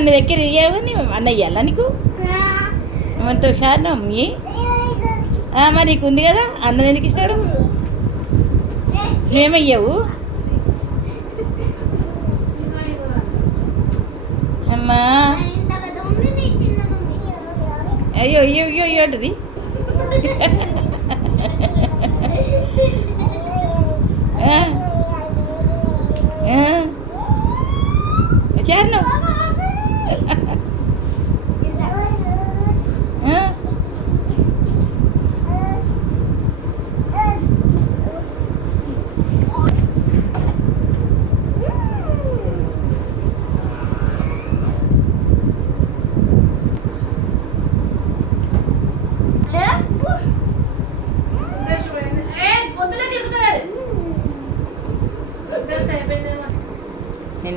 నీ దగ్గర ఇయ్యావు నీ అన్నయ్య ఇయ్యాలా నీకు? మనతో హుషారు మమ్మీ మరి నీకు ఉంది కదా? అన్నది ఎందుకు ఇస్తాడు? నువ్వేమయ్యావు అమ్మా. అయ్యో అయ్యో అయ్యో అయ్యో అంటది. ఆ,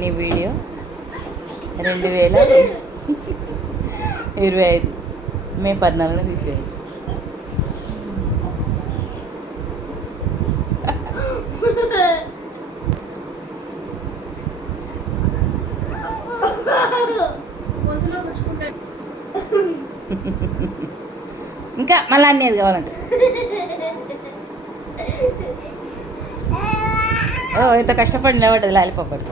నేను వీడియో. రెండు వేల ఇరవై ఐదు. మే పద్నాలుగున తీసేది ఇంకా మళ్ళీ అన్నీ అది కావాలంటే. ఓ ఇంత కష్టపడి నిలబడ్డది లాలిపాపడు